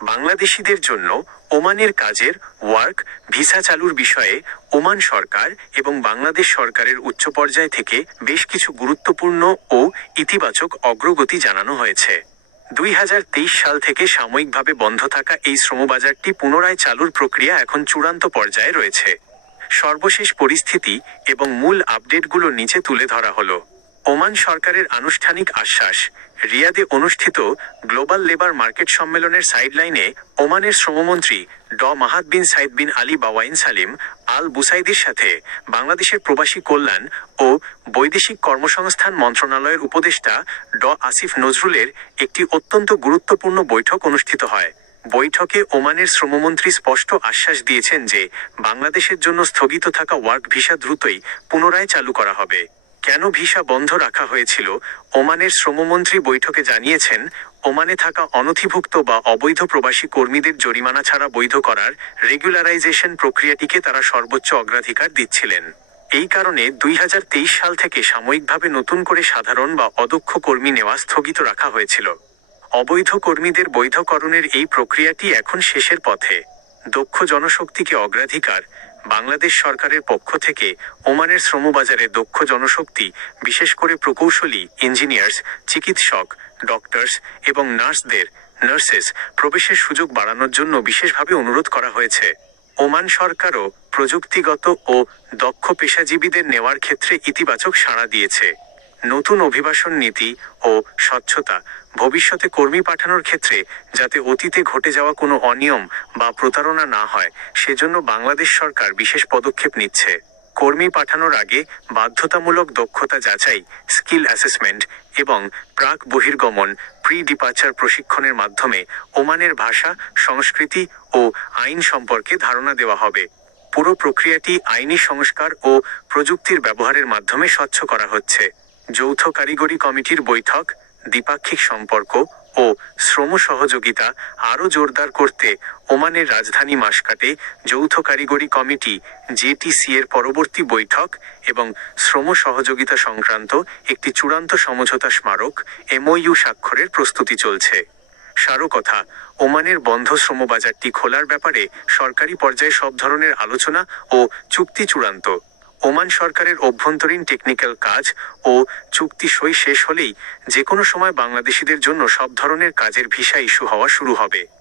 বাংলাদেশিদের জন্য ওমানের কাজের ওয়ার্ক ভিসা চালুর বিষয়ে ওমান সরকার এবং বাংলাদেশ সরকারের উচ্চ পর্যায় থেকে বেশ কিছু গুরুত্বপূর্ণ ও ইতিবাচক অগ্রগতি জানানো হয়েছে। 2023 সাল থেকে সাময়িকভাবে বন্ধ থাকা এই শ্রমবাজারটি পুনরায় চালুর প্রক্রিয়া এখন চূড়ান্ত পর্যায়ে রয়েছে। সর্বশেষ পরিস্থিতি এবং মূল আপডেটগুলো নিচে তুলে ধরা হলো। ওমান সরকারের আনুষ্ঠানিক আশ্বাস। রিয়াদে অনুষ্ঠিত গ্লোবাল লেবার মার্কেট সম্মেলনের সাইডলাইনে ওমানের শ্রমমন্ত্রী মাহাদ বিন সাইদ বিন আলী বাওয়াইন সালিম আল বুসাইদির সাথে বাংলাদেশের প্রবাসী কল্যাণ ও বৈদেশিক কর্মসংস্থান মন্ত্রণালয়ের উপদেষ্টা আসিফ নজরুলের একটি অত্যন্ত গুরুত্বপূর্ণ বৈঠক অনুষ্ঠিত হয়। বৈঠকে ওমানের শ্রমমন্ত্রী স্পষ্ট আশ্বাস দিয়েছেন যে বাংলাদেশের জন্য স্থগিত থাকা ওয়ার্ক ভিসা দ্রুতই পুনরায় চালু করা হবে। কেন ভিসা বন্ধ রাখা হয়েছিল? ওমানের শ্রমমন্ত্রী বৈঠকে জানিয়েছেন, ওমানে থাকা অনথিভুক্ত বা অবৈধ প্রবাসী কর্মীদের জরিমানা ছাড়া বৈধ করার রেগুলারাইজেশন প্রক্রিয়াটিকে তারা সর্বোচ্চ অগ্রাধিকার দিচ্ছিলেন। এই কারণে 2023 সাল থেকে সাময়িকভাবে নতুন করে সাধারণ বা অদক্ষ কর্মী নেওয়া স্থগিত রাখা হয়েছিল। অবৈধ কর্মীদের বৈধকরণের এই প্রক্রিয়াটি এখন শেষের পথে। দক্ষ জনশক্তিকে অগ্রাধিকার। বাংলাদেশ সরকারের পক্ষ থেকে ওমানের শ্রমবাজারে দক্ষ জনশক্তি, বিশেষ করে প্রকৌশলী, ইঞ্জিনিয়ার্স, চিকিৎসক, ডক্টরস এবং নার্সেস প্রবেশের সুযোগ বাড়ানোর জন্য বিশেষভাবে অনুরোধ করা হয়েছে। ওমান সরকারও প্রযুক্তিগত ও দক্ষ পেশাজীবীদের নেওয়ার ক্ষেত্রে ইতিবাচক সাড়া দিয়েছে। নতুন অভিবাসন নীতি ও স্বচ্ছতা। ভবিষ্যতে কর্মী পাঠানোর ক্ষেত্রে যাতে অতীতে ঘটে যাওয়া কোনো অনিয়ম বা প্রতারণা না হয়, সেজন্য বাংলাদেশ সরকার বিশেষ পদক্ষেপ নিচ্ছে। কর্মী পাঠানোর আগে বাধ্যতামূলক দক্ষতা যাচাই, স্কিল অ্যাসেসমেন্ট এবং প্রাক বহির্গমন ডিপার্চার প্রশিক্ষণের মাধ্যমে ওমানের ভাষা, সংস্কৃতি ও আইন সম্পর্কে ধারণা দেওয়া হবে। পুরো প্রক্রিয়াটি আইনি সংস্কার ও প্রযুক্তির ব্যবহারের মাধ্যমে স্বচ্ছ করা হচ্ছে। যৌথ কারিগরি কমিটির বৈঠক। দ্বিপাক্ষিক সম্পর্ক ও শ্রম সহযোগিতা আরও জোরদার করতে ওমানের রাজধানী মাসকাটে যৌথ কারিগরি কমিটি জেটিসি এর পরবর্তী বৈঠক এবং শ্রম সহযোগিতা সংক্রান্ত একটি চূড়ান্ত সমঝোতা স্মারক এমওইউ স্বাক্ষরের প্রস্তুতি চলছে। সারকথা, ওমানের বন্ধ শ্রমবাজারটি খোলার ব্যাপারে সরকারি পর্যায়ে সব ধরনের আলোচনা ও চুক্তি চূড়ান্ত। ওমান সরকারের অভ্যন্তরীণ টেকনিক্যাল কাজ ও চুক্তি সই শেষ হলেই যে কোনো সময় বাংলাদেশিদের জন্য সব ধরনের কাজের ভিসা ইস্যু হওয়া শুরু হবে।